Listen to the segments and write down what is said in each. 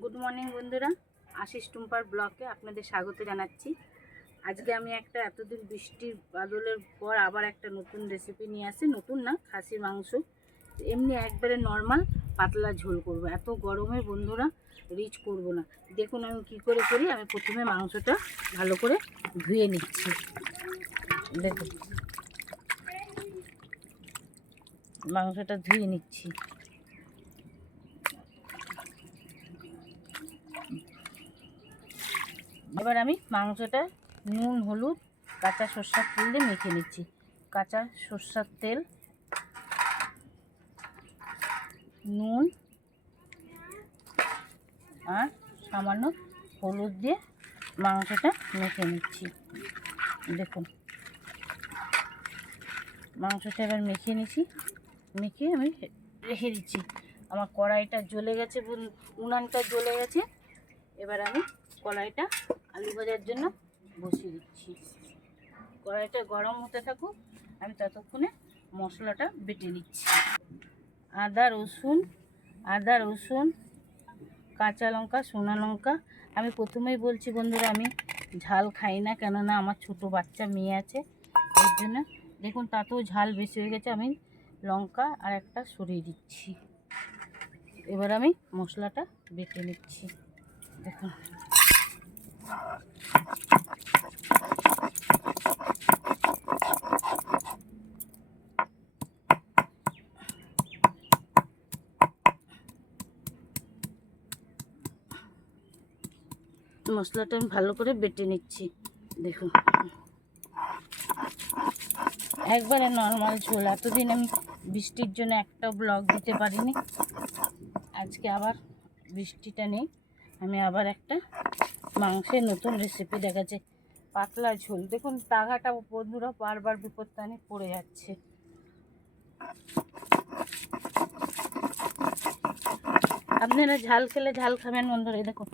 Good morning বন্ধুরা, আশিস টুম্পার ব্লগে আপনাদের স্বাগত জানাচ্ছি। আজকে আমি একটা এতদিন বৃষ্টির বাদলের পর আবার একটা নতুন রেসিপি নিয়ে আসি। নতুন না, খাসির মাংস এমনি একবারে নর্মাল পাতলা ঝোল করব। এত গরমে বন্ধুরা রিচ করব না। দেখুন আমি কি করে করি। আমি প্রথমে মাংসটা ভালো করে ধুয়ে নিচ্ছি। দেখুন মাংসটা ধুয়ে নিচ্ছি। এবার আমি মাংসটা নুন, হলুদ, কাঁচা সরষের তেল দিয়ে মেখে নিচ্ছি। কাঁচা সরষের তেল, নুন আর সামান্য হলুদ দিয়ে মাংসটা মেখে নিচ্ছি। দেখুন মাংসটা এবার মেখে নিচ্ছি। মেখে আমি রেখে দিচ্ছি। আমার কড়াইটা জ্বলে গেছে, উনানটা জ্বলে গেছে। এবার আমি কড়াইটা আলু ভাজার জন্য বসিয়ে দিচ্ছি। কড়াইটা গরম হতে থাকুক, আমি ততক্ষণে মশলাটা বেটে নিচ্ছি। আদা রসুন, কাঁচা লঙ্কা, শুকনো লঙ্কা। আমি প্রথমেই বলছি বন্ধুরা, আমি ঝাল খাই না, কেননা আমার ছোট বাচ্চা মেয়ে আছে, এর জন্য। দেখুন তাতেও ঝাল বেশি হয়ে গেছে, আমি লঙ্কা আর একটা সরিয়ে দিচ্ছি। এবার আমি মশলাটা বেটে নিচ্ছি। দেখুন মশলাটা আমি ভালো করে বেটে নিচ্ছি। দেখুন একবারে নর্মাল ঝোল। এতদিন আমি বৃষ্টির জন্য একটা ব্লগ দিতে পারিনি। আজকে আবার বৃষ্টিটা নেই, আমি আবার একটা মাংসের নতুন রেসিপি দেখাচ্ছি, পাতলা ঝোল। দেখুন তাগাটা বন্ধুরা বারবার বিপত্তানি পড়ে যাচ্ছে। আপনারা ঝাল খেলে ঝাল খাবেন বন্ধুরা, দেখুন,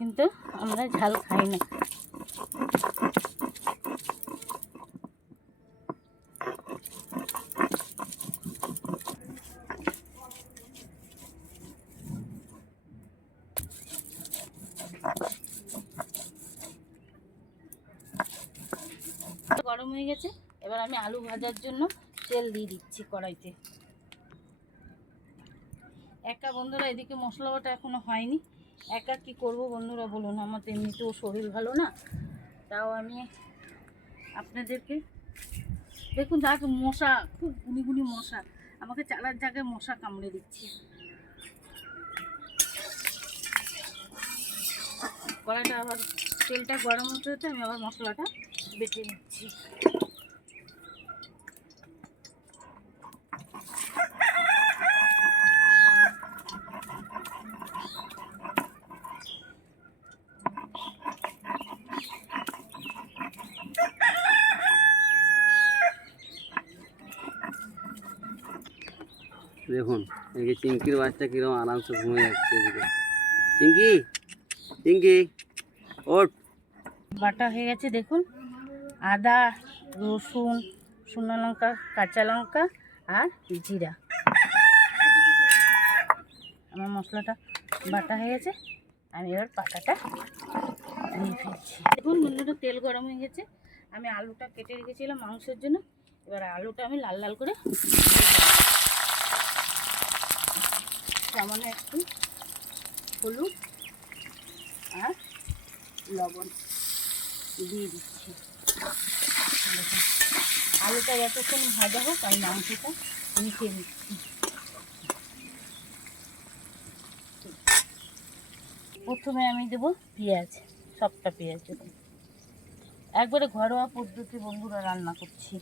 কিন্তু আমরা ঝাল খাই না। গরম হয়ে গেছে, এবার আমি আলু ভাজার জন্য তেল দিয়ে দিচ্ছি কড়াইতে। একা বন্ধুরা এদিকে মশলা বাটা এখনো হয়নি। একা কি করব বন্ধুরা বলুন, আমার তো এমনিতেও শরীর ভালো না। তাও আমি আপনাদেরকে দেখুন, যাক মশা, খুব গুনি মশা, আমাকে চালার জায়গায় মশা কামড়ে দিচ্ছে। কড়াইটা আবার তেলটা গরম হতে হতে আমি আবার মশলাটা বেটে নিচ্ছি। দেখুন এদিকে চিংকির বাচ্চা কিরকম আরামসে ঘুমিয়ে যাচ্ছে। এদিকে চিংকি, চিংকি ওঠ। বাটা হয়ে গেছে দেখুন, আদা, রসুন, শুকনো লঙ্কা, কাঁচা লঙ্কা আর জিরা। আমার মশলাটা বাটা হয়ে গেছে, আমি এবার পাটাটা দিয়ে ফেলছি। দেখুন বন্ধুরা তেল গরম হয়ে গেছে, আমি আলুটা কেটে রেখেছিলাম মাংসের জন্য। এবার আলুটা আমি লাল লাল করে সামান্য একটু হলুদ আর লবণ দিয়ে দিচ্ছি। দেখুন আলুটা যতক্ষণ ভাজা হোক আমি মাংসটা মিশিয়ে দিচ্ছি। প্রথমে আমি দেবো পেঁয়াজ, সবটা পেঁয়াজ দেবো। একবারে ঘরোয়া পদ্ধতি বন্ধুরা রান্না করছি।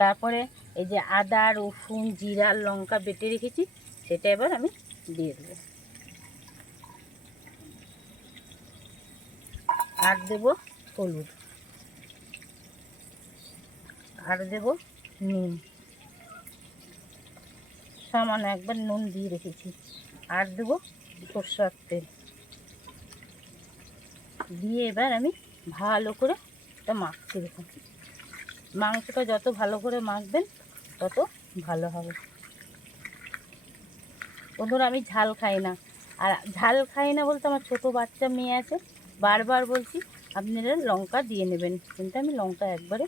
তারপরে এই যে আদা, রসুন, জিরা, লঙ্কা বেটে রেখেছি, সেটা এবার আমি দিয়ে দেবো। আর দেবো হলুদ, আর দেবো নুন, সামান্য একবার নুন দিয়ে রেখেছি। আর দেবো সরষের তেল দিয়ে এবার আমি ভালো করে এটা মাখছি। দেখুন মাংসটা যত ভালো করে মাখবেন তত ভালো হবে বন্ধুরা। আমি ঝাল খাই না, আর ঝাল খাই না বলতে আমার ছোটো বাচ্চা মেয়ে আছে, বারবার বলছি আপনারা লঙ্কা দিয়ে নেবেন, কিন্তু আমি লঙ্কা একবারে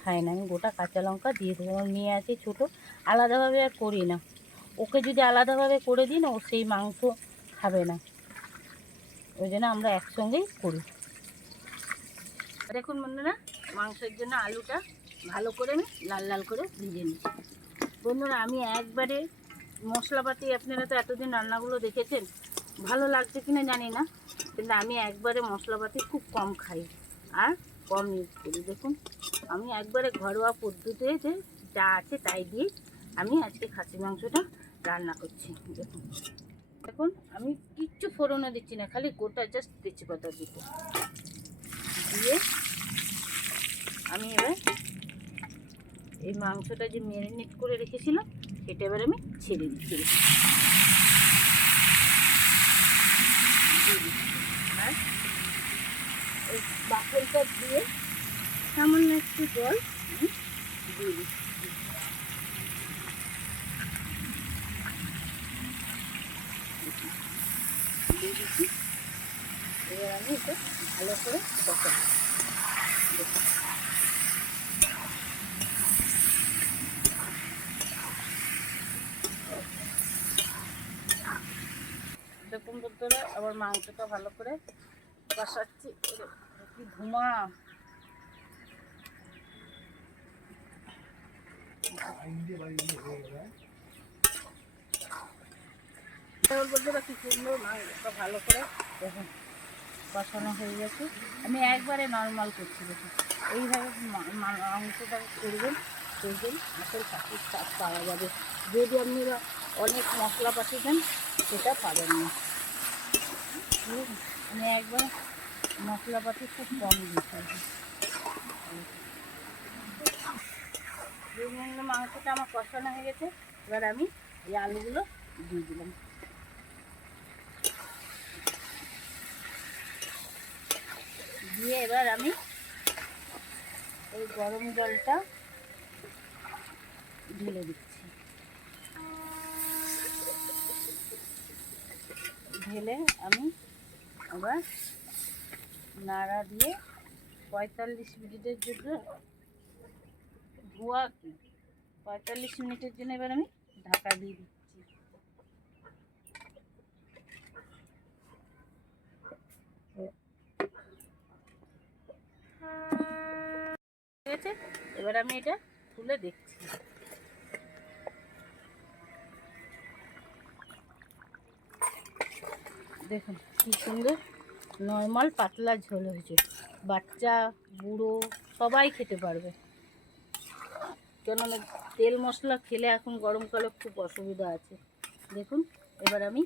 খাই না, আমি গোটা কাঁচা লঙ্কা দিয়ে দেবো। আমার মেয়ে আছে ছোটো, আলাদাভাবে আর করি না। ওকে যদি আলাদাভাবে করে দিই না, ও সেই মাংস খাবে না, ওই জন্য আমরা একসঙ্গেই করি। দেখুন বন্ধুরা, মাংসের জন্য আলুটা ভালো করে আমি লাল লাল করে ভেজে নিচ্ছি। বন্ধুরা, আমি একবারে মশলাপাতি, আপনারা তো এতদিন রান্নাগুলো দেখেছেন, ভালো লাগছে কিনা জানি না, কিন্তু আমি একবারে মশলাপাতি খুব কম খাই আর কম ইউজ করি। দেখুন, আমি একবারে ঘরোয়া পদ্ধতিতে যা আছে তাই দিয়ে আমি আজকে খাসি মাংসটা রান্না করছি। দেখুন দেখুন আমি কিচ্ছু ফোড়নও দিচ্ছি না, খালি গোটা জাস্ট তেজপাতা দিতে দিয়ে আমি এবার এই মাংসটা যে ম্যারিনেট করে রেখেছিলাম সেটা এবার আমি ছেড়ে দিচ্ছি। আর এই বাকলটা দিয়ে সামান্য একটু জল আমি দিয়ে দিচ্ছি। দিয়ে দিচ্ছি, এবার আমি এটা ভালো করে কষাবো। দেখুন বন্ধুরা, আবার মাংসটা ভালো করে কষাচ্ছি। কি ধোঁয়া! বন্ধুরা, কি সুন্দর মাংসটা ভালো করে দেখুন কষানো হয়ে গেছে। আমি একবারে নর্মাল করছি। দেখুন এইভাবে মাংসটা করবেন, দেখবেন আসল খাসির স্বাদ পাওয়া যাবে। যদি আপনারা অনেক মশলাপাতি দেন সেটা পাবেন না। আমি একবার মশলাপাতি খুব কম দিচ্ছি। মাংসটা আমার কষানো হয়ে গেছে, এবার আমি এই আলুগুলো দিয়ে দিলাম। দিয়ে এবার আমি এই গরম জলটা ঢেলে দিচ্ছি। ঢেলে আমি আবার নাড়া দিয়ে 45 মিনিটের জন্য, ধোয়া কি 45 মিনিটের জন্য এবার আমি ঢাকা দিয়ে দিচ্ছি। ঠিক আছে, এবার আমি এটা তুলে দেখছি। দেখুন কি সুন্দর নর্মাল পাতলা ঝোল হয়েছে, বাচ্চা বুড়ো সবাই খেতে পারবে। কেননা তেল মশলা খেলে এখন গরমকালে খুব অসুবিধা আছে। দেখুন, এবার আমি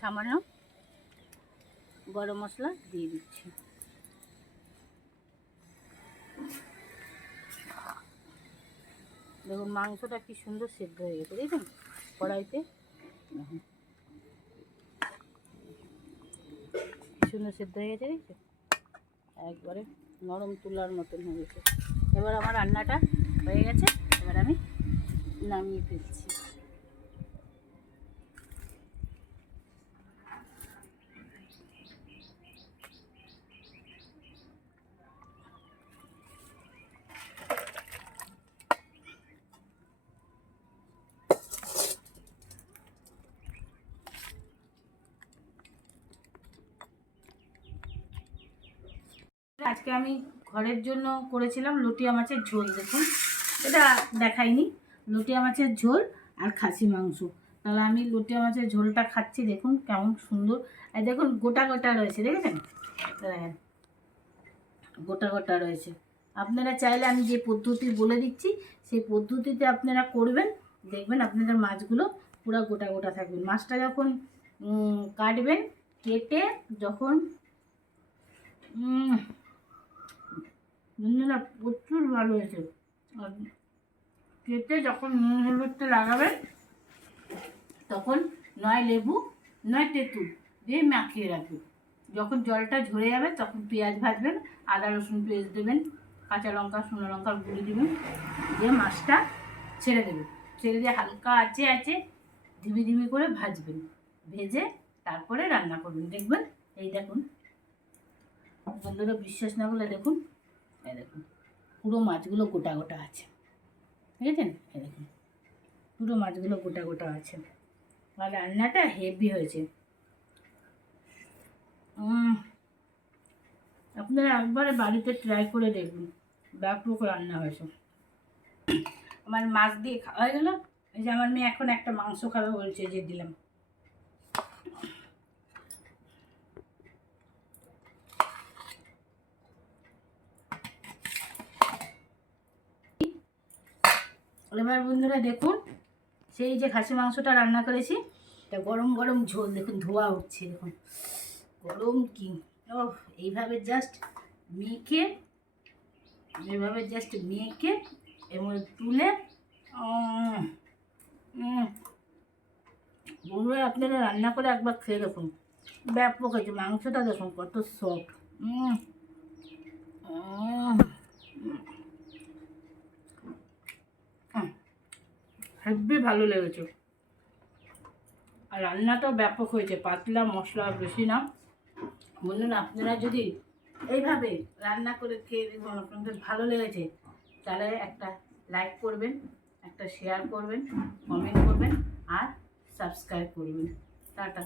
সামান্য গরম মশলা দিয়ে দিচ্ছি। দেখুন মাংসটা কি সুন্দর সেদ্ধ হয়ে গেছে, দেখুন কড়াইতে সুন্দর সেদ্ধ হয়ে গেছে, দেখছি একবারে নরম তুলার মতন হয়ে গেছে। এবার আমার রান্নাটা হয়ে গেছে, এবার আমি নামিয়ে ফেলছি। আজকে আমি ঘরের জন্য করেছিলাম লটিয়া মাছের ঝোল। দেখুন, এটা দেখাইনি, লটিয়া মাছের ঝোল আর খাসি মাংস। তাহলে আমি লটিয়া মাছের ঝোলটা খাচ্ছি, দেখুন কেমন সুন্দর। আর দেখুন গোটা গোটা রয়েছে, দেখেছেন? দেখেন গোটা গোটা রয়েছে। আপনারা চাইলে আমি যে পদ্ধতি বলে দিচ্ছি সেই পদ্ধতিতে আপনারা করবেন, দেখবেন আপনাদের মাছগুলো পুরো গোটা গোটা থাকবে। মাছটা যখন কাটবেন, কেটে যখন বন্ধুরা প্রচুর ভালো হয়েছে, কেটে যখন নুন হলুদটা লাগাবেন তখন নয় লেবু নয় তেঁতুল দিয়ে মাখিয়ে রাখবেন। যখন জলটা ঝরে যাবে তখন পেঁয়াজ ভাজবেন, আদা রসুন পেস্ট দেবেন, কাঁচা লঙ্কা শুকনো লঙ্কার গুঁড়ি দেবেন, দিয়ে মাছটা ছেড়ে দেবেন। ছেড়ে দিয়ে হালকা আছে ধিমি ধিমি করে ভাজবেন। ভেজে তারপরে রান্না করবেন, দেখবেন। এই দেখুন বন্ধুরা, বিশ্বাস না করলে দেখুন, এই দেখুন পুরো মাছগুলো গোটা গোটা আছে, বুঝেছেন? এই দেখুন পুরো মাছগুলো গোটা গোটা আছে, আর রান্নাটা হেভি হয়েছে। আপনারা একবারে বাড়িতে ট্রাই করে দেখুন, ব্যাপক রান্না হয়েছে। আমার মাছ দিয়ে খাওয়া হয়ে গেল। এই যে আমার মেয়ে এখন একটা মাংস খাবে বলছে, যে দিলাম। এবার বন্ধুরা দেখুন, সেই যে খাসি মাংসটা রান্না করেছি, তা গরম গরম ঝোল দেখুন, ধোয়া উঠছে দেখুন, গরম কি। ও এইভাবে জাস্ট মেখে, এবং তুলে বন্ধুরা আপনারা রান্না করে একবার খেয়ে দেখুন, ব্যাপক হয়েছে। মাংসটা দেখুন কত সফট, হেব্বি ভালো লেগেছে। আর রান্নাটাও ব্যাপক হয়েছে, পাতলা, মশলা বেশি না। বলুন, আপনারা যদি এইভাবে রান্না করে খেয়ে দেখুন, আপনাদের ভালো লেগেছে, তাহলে একটা লাইক করবেন, একটা শেয়ার করবেন, কমেন্ট করবেন, আর সাবস্ক্রাইব করবেন। টাটা।